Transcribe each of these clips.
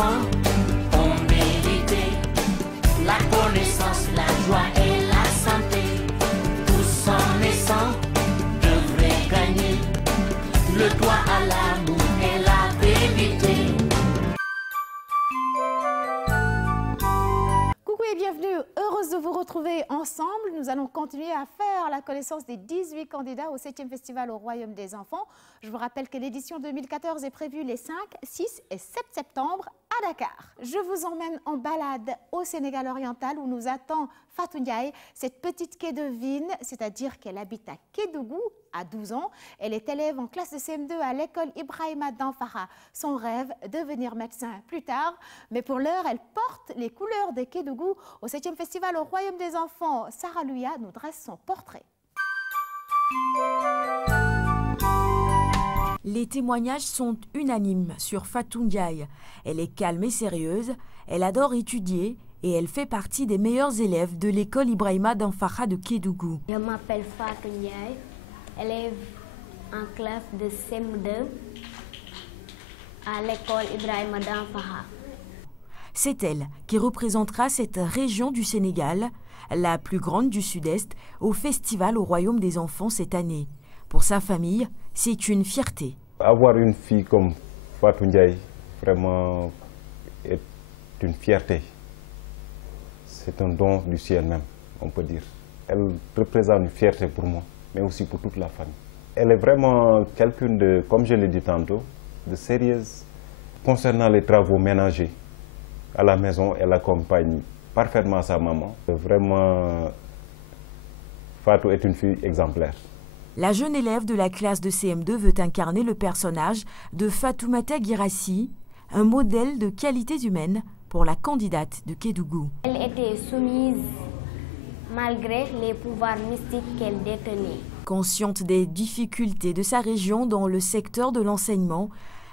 enfants ont mérité la connaissance, la joie et la santé. Tous en naissant devraient gagner le droit à l'amour et la vérité. Coucou et bienvenue, heureuse de vous retrouver ensemble. Nous allons continuer à faire la connaissance des 18 candidats au 7e Festival au Royaume des Enfants. Je vous rappelle que l'édition 2014 est prévue les 5, 6 et 7 septembre à Dakar. Je vous emmène en balade au Sénégal oriental où nous attend Fatou Ndiaye, cette petite Kédovine, c'est-à-dire qu'elle habite à Kédougou à 12 ans. Elle est élève en classe de CM2 à l'école Ibrahima Danfara. Son rêve, devenir médecin plus tard. Mais pour l'heure, elle porte les couleurs de Kédougou au 7e Festival au Royaume des Enfants. Sarah Louya nous dresse son portrait. Les témoignages sont unanimes sur Fatou Ndiaye. Elle est calme et sérieuse, elle adore étudier et elle fait partie des meilleurs élèves de l'école Ibrahima Danfara de Kédougou. Je m'appelle Fatou Ndiaye, élève en classe de CM2 à l'école Ibrahima Danfara. C'est elle qui représentera cette région du Sénégal, la plus grande du Sud-Est, au Festival au Royaume des Enfants cette année. Pour sa famille, c'est une fierté. Avoir une fille comme Fatou Ndiaye, vraiment, est une fierté. C'est un don du ciel même, on peut dire. Elle représente une fierté pour moi, mais aussi pour toute la famille. Elle est vraiment quelqu'un de, comme je l'ai dit tantôt, de sérieuse. Concernant les travaux ménagers, à la maison, elle accompagne parfaitement sa maman. Vraiment, Fatou est une fille exemplaire. La jeune élève de la classe de CM2 veut incarner le personnage de Fatoumata Guirassi, un modèle de qualités humaines pour la candidate de Kédougou. Elle était soumise malgré les pouvoirs mystiques qu'elle détenait. Consciente des difficultés de sa région dans le secteur de l'enseignement,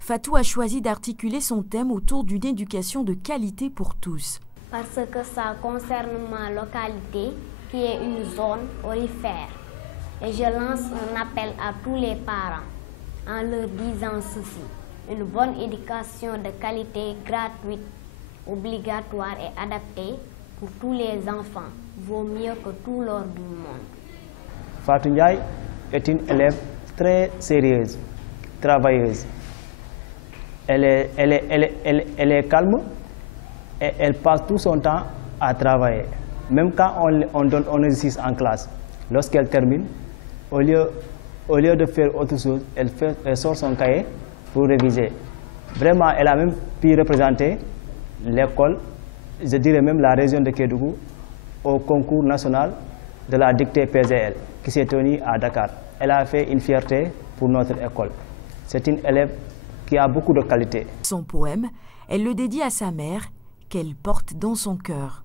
Fatou a choisi d'articuler son thème autour d'une éducation de qualité pour tous. Parce que ça concerne ma localité qui est une zone aurifère. Et je lance un appel à tous les parents en leur disant ceci. Une bonne éducation de qualité gratuite, obligatoire et adaptée pour tous les enfants vaut mieux que tout l'or du monde. Fatou Ndiaye est une élève très sérieuse, travailleuse. Elle est calme et elle passe tout son temps à travailler. Même quand on donne un exercice en classe, lorsqu'elle termine, au lieu de faire autre chose, elle sort son cahier pour réviser. Vraiment, elle a même pu représenter l'école, je dirais même la région de Kédougou, au concours national de la dictée PZL qui s'est tenu à Dakar. Elle a fait une fierté pour notre école. C'est une élève qui a beaucoup de qualité. Son poème, elle le dédie à sa mère, qu'elle porte dans son cœur.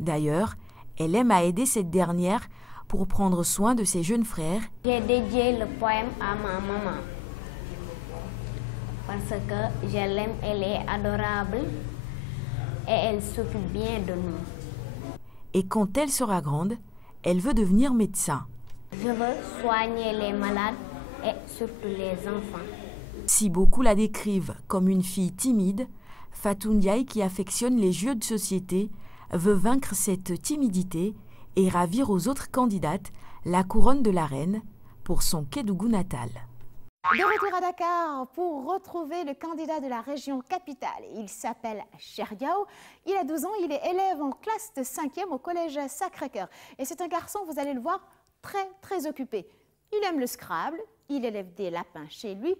D'ailleurs, elle aime à aider cette dernière pour prendre soin de ses jeunes frères. J'ai dédié le poème à ma maman parce que je l'aime, elle est adorable et elle s'occupe bien de nous. Et quand elle sera grande, elle veut devenir médecin. Je veux soigner les malades et surtout les enfants. Si beaucoup la décrivent comme une fille timide, Fatou Ndiaye, qui affectionne les jeux de société, veut vaincre cette timidité et ravir aux autres candidates la couronne de la reine pour son Kédougou natal. De retour à Dakar pour retrouver le candidat de la région capitale. Il s'appelle Cheikh Diaw. Il a 12 ans, il est élève en classe de 5e au collège Sacré-Cœur. Et c'est un garçon, vous allez le voir, très occupé. Il aime le Scrabble, il élève des lapins chez lui.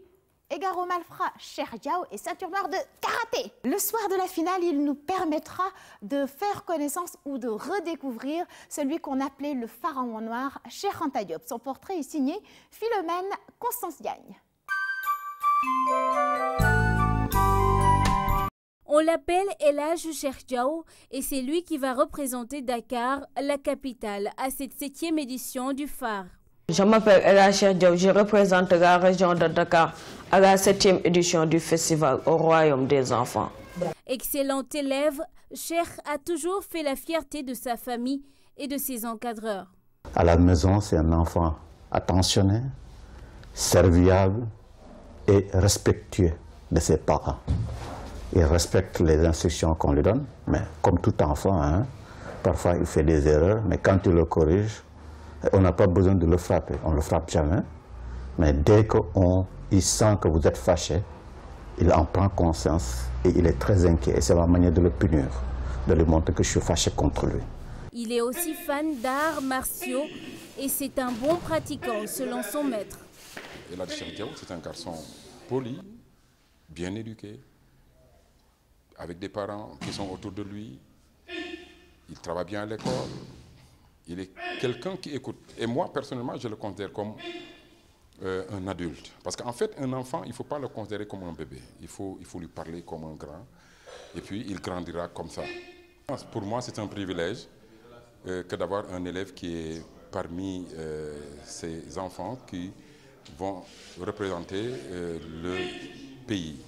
Égard au malfrat, Cheikh Diaw est ceinture noire de karaté. Le soir de la finale, il nous permettra de faire connaissance ou de redécouvrir celui qu'on appelait le pharaon noir, Cheikh Anta Diop. Son portrait est signé Philomène Constance Diagne. On l'appelle El Hadj Cheikh Diaw et c'est lui qui va représenter Dakar, la capitale, à cette 7e édition du phare. Je m'appelle El Hadj Cheikh Diaw, je représente la région de Dakar à la 7e édition du festival au Royaume des Enfants. Excellent élève, Cheikh a toujours fait la fierté de sa famille et de ses encadreurs. À la maison, c'est un enfant attentionné, serviable et respectueux de ses parents. il respecte les instructions qu'on lui donne, mais comme tout enfant, hein, parfois il fait des erreurs, mais quand il le corrige, on n'a pas besoin de le frapper, on ne le frappe jamais. Mais dès qu'il sent que vous êtes fâché, il en prend conscience et il est très inquiet. Et c'est ma manière de le punir, de lui montrer que je suis fâché contre lui. Il est aussi fan d'arts martiaux et c'est un bon pratiquant selon son maître. El Hadji Cheikh Diaw, c'est un garçon poli, bien éduqué, avec des parents qui sont autour de lui. Il travaille bien à l'école. Il est quelqu'un qui écoute. Et moi, personnellement, je le considère comme un adulte. Parce qu'en fait, un enfant, il ne faut pas le considérer comme un bébé. Il faut lui parler comme un grand. Et puis, il grandira comme ça. Pour moi, c'est un privilège que d'avoir un élève qui est parmi ces enfants qui vont représenter le pays.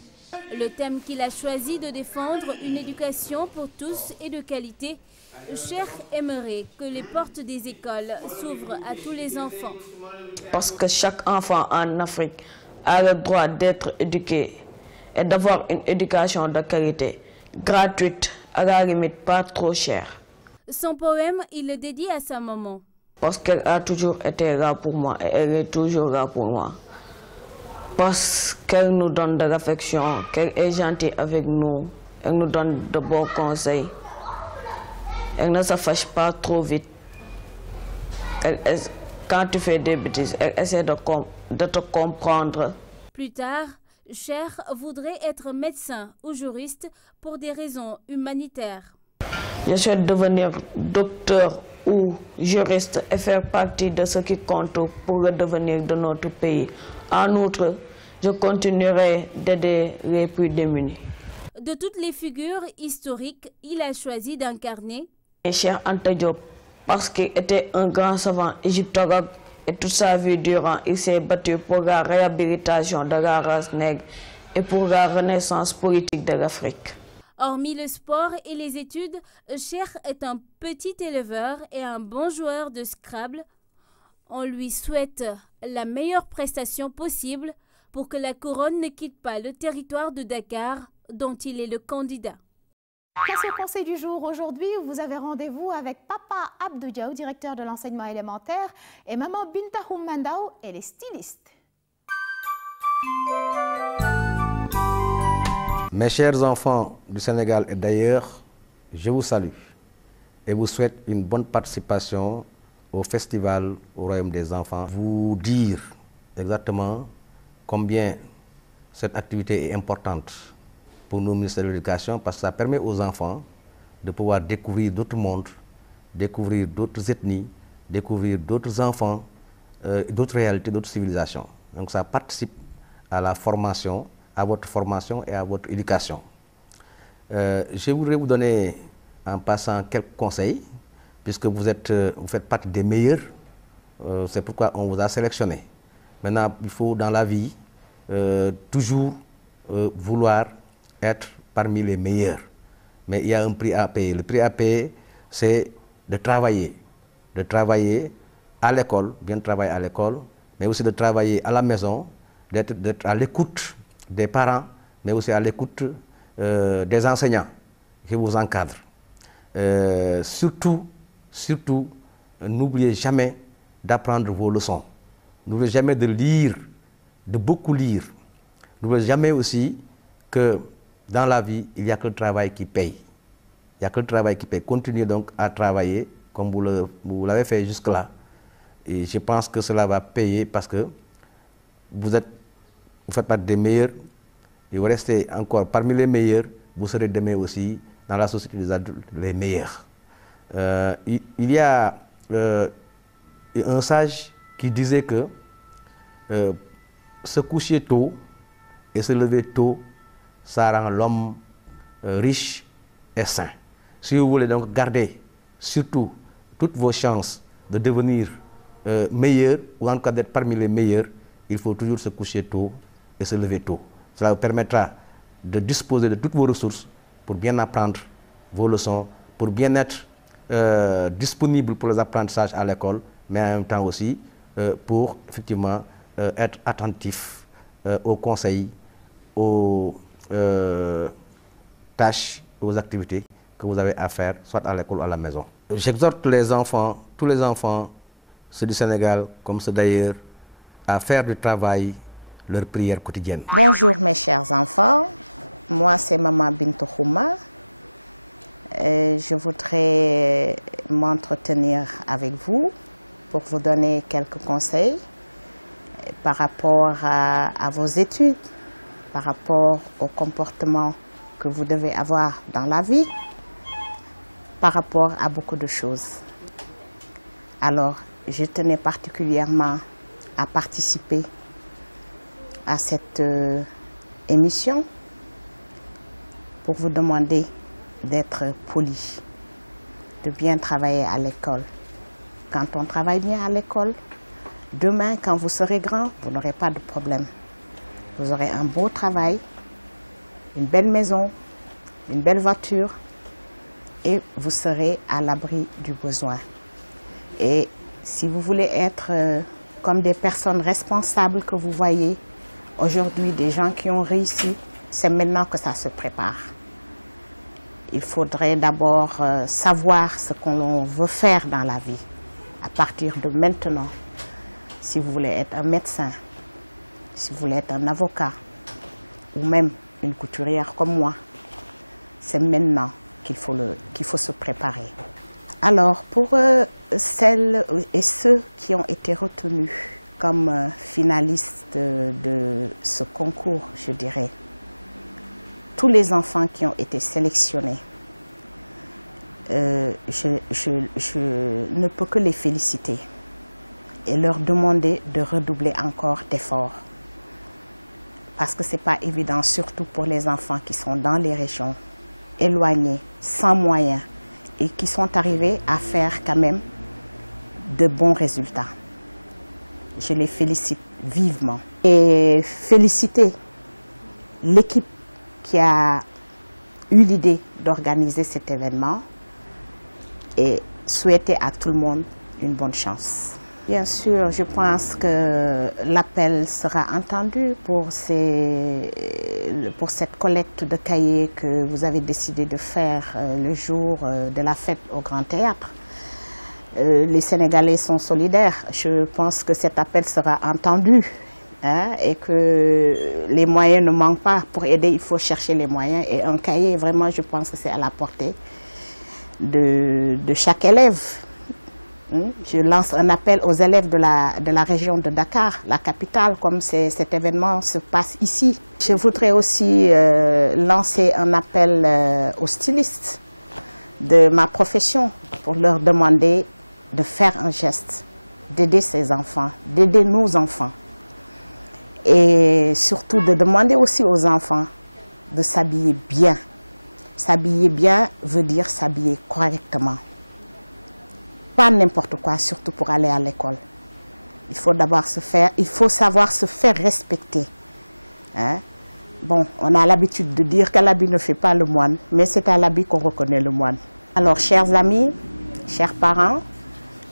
Le thème qu'il a choisi de défendre, une éducation pour tous et de qualité, Cheikh aimerait que les portes des écoles s'ouvrent à tous les enfants. Parce que chaque enfant en Afrique a le droit d'être éduqué et d'avoir une éducation de qualité, gratuite, à la limite pas trop chère. Son poème, il le dédie à sa maman. Parce qu'elle a toujours été là pour moi et elle est toujours là pour moi. Parce qu'elle nous donne de l'affection, qu'elle est gentille avec nous, elle nous donne de bons conseils. Elle ne se fâche pas trop vite. Quand tu fais des bêtises, elle essaie de te comprendre. Plus tard, Cheikh voudrait être médecin ou juriste pour des raisons humanitaires. Je souhaite devenir docteur ou juriste et faire partie de ce qui compte pour le devenir de notre pays. En outre, je continuerai d'aider les plus démunis. De toutes les figures historiques, il a choisi d'incarner Cheikh Anta Diop, parce qu'il était un grand savant égyptologue et toute sa vie durant, il s'est battu pour la réhabilitation de la race nègre et pour la renaissance politique de l'Afrique. Hormis le sport et les études, Cheikh est un petit éleveur et un bon joueur de Scrabble. On lui souhaite la meilleure prestation possible pour que la couronne ne quitte pas le territoire de Dakar dont il est le candidat. Place au conseil du jour. Aujourd'hui, vous avez rendez-vous avec Papa Abdou Diaw, directeur de l'enseignement élémentaire, et Maman Binta Mandao, elle est styliste. Mes chers enfants du Sénégal et d'ailleurs, je vous salue et vous souhaite une bonne participation au festival au Royaume des enfants. Vous dire exactement combien cette activité est importante pour nous, ministère de l'Éducation, parce que ça permet aux enfants de pouvoir découvrir d'autres mondes, découvrir d'autres ethnies, découvrir d'autres enfants, d'autres réalités, d'autres civilisations. Donc ça participe à la formation, à votre formation et à votre éducation. Je voudrais vous donner en passant quelques conseils, puisque vous faites partie des meilleurs, c'est pourquoi on vous a sélectionné. Maintenant, il faut dans la vie toujours vouloir être parmi les meilleurs. Mais il y a un prix à payer. Le prix à payer, c'est de travailler à l'école, bien travailler à l'école, mais aussi de travailler à la maison, d'être à l'écoute des parents, mais aussi à l'écoute des enseignants qui vous encadrent. Surtout, n'oubliez jamais d'apprendre vos leçons. N'oubliez jamais de lire, de beaucoup lire. N'oubliez jamais aussi que dans la vie, il n'y a que le travail qui paye. Il n'y a que le travail qui paye. Continuez donc à travailler comme vous l'avez fait jusque-là. Et je pense que cela va payer parce que vous faites partie des meilleurs et vous restez encore parmi les meilleurs. Vous serez demain aussi dans la société des adultes les meilleurs. Il y a un sage qui disait que se coucher tôt et se lever tôt, ça rend l'homme riche et sain. Si vous voulez donc garder surtout toutes vos chances de devenir meilleur, ou en tout cas d'être parmi les meilleurs, il faut toujours se coucher tôt et se lever tôt. Cela vous permettra de disposer de toutes vos ressources pour bien apprendre vos leçons, pour bien être disponible pour les apprentissages à l'école, mais en même temps aussi pour effectivement être attentif aux conseils, aux tâches, aux activités que vous avez à faire, soit à l'école ou à la maison. J'exhorte les enfants, tous les enfants, ceux du Sénégal comme ceux d'ailleurs, à faire du travail leur prière quotidienne. Bonjour mes chers enfants, moi c'est Maman Bintou Khouma. Je voudrais m'entretenir avec vous pour vous donner quelques conseils par rapport à vos études, par rapport au comportement que vous devez avoir dans la vie, par rapport à beaucoup de choses. Alors, je tenais particulièrement à participer à cette émission pour vous demander d'être poli, de bien travailler à l'école. Quand on travaille bien à l'école, demain, quand vous serez grand, vous n'aurez pas de problème. Vous aurez un beau travail, une belle maison, une belle voiture et vous serez à l'abri du besoin. Et si vous voulez être comme des personnes responsables que vous voyez aujourd'hui, des gens qui ont réussi, c'est maintenant que ça se prépare. Il faudrait d'abord savoir ce qu'on veut faire dans la vie. À partir de maintenant, si vous voulez être un médecin, si vous voulez être un avocat, ou même une couturière comme moi, c'est maintenant qu'il faut se préparer. Alors, pour celles et ceux qui ont été retenus comme finalistes de ce concours, je dirais, tous les enfants qui ont été sélectionnés, je ne peux que les féliciter et leur demander de redoubler encore d'efforts. Parce que ce n'est pas évident, surtout pour les enfants qui sont dans les régions éloignées, sans moyens, et qui sont arrivés à faire quand même de bons résultats. Je les félicite vivement. Et féliciter l'équipe qui a eu l'idée d'organiser cet événement et souhaiter à tout le monde une bonne chance. Bien sûr, je pense que l'appel sera entendu pour cette collecte de cahiers que vous avez décidé de faire le jour de la fête au Grand Théâtre. Les Sénégalais sont solidaires. Je pense que cet appel sera entendu et que les moyens ne manquent pas. Pour aider, il faut chercher les moyens. Et un cahier, vraiment, je pense que c'est à la portée de chaque élève. Je lance un appel aux élèves de la région de Dakar, la capitale, comme cet événement se passe ici. Je voudrais aussi lancer un appel aux stylistes de ma profession pour leur demander de faire un geste, d'aider ces enfants, d'aider nos enfants. Et surtout de demander aussi aux enfants de s'habiller bien. S'habiller bien veut dire s'habiller correctement. Pas n'importe quoi, surtout pour aller à l'école. Il faut savoir se faire respecter. Hein? Bon, on a l'habitude de dire qu'à l'habit ne fait pas le moine, mais c'est à l'habit qu'on reconnaît le moine. Alors, chers amis, chers parents,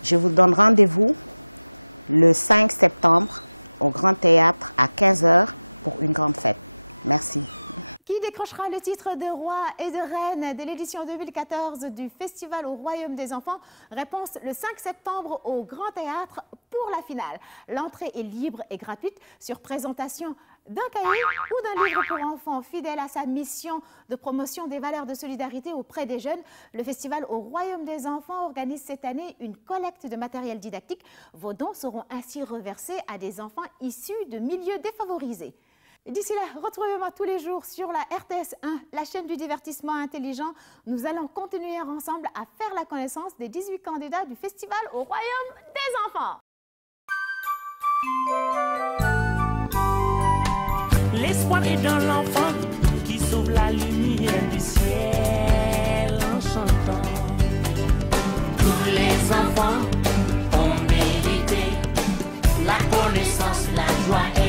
je vous donne rendez-vous le 5 septembre au Grand Théâtre à 15 h pour une grande fête. Merci. Qui décrochera le titre de roi et de reine de l'édition 2014 du Festival au Royaume des Enfants? Réponse le 5 septembre au Grand Théâtre pour la finale. L'entrée est libre et gratuite sur présentation d'un cahier ou d'un livre pour enfants. Fidèle à sa mission de promotion des valeurs de solidarité auprès des jeunes, le Festival au Royaume des Enfants organise cette année une collecte de matériel didactique. Vos dons seront ainsi reversés à des enfants issus de milieux défavorisés. D'ici là, retrouvez-moi tous les jours sur la RTS 1, la chaîne du divertissement intelligent. Nous allons continuer ensemble à faire la connaissance des 18 candidats du Festival au Royaume des Enfants. L'espoir est dans l'enfant qui sauve la lumière du ciel en chantant. Tous les enfants ont mérité la connaissance, la joie et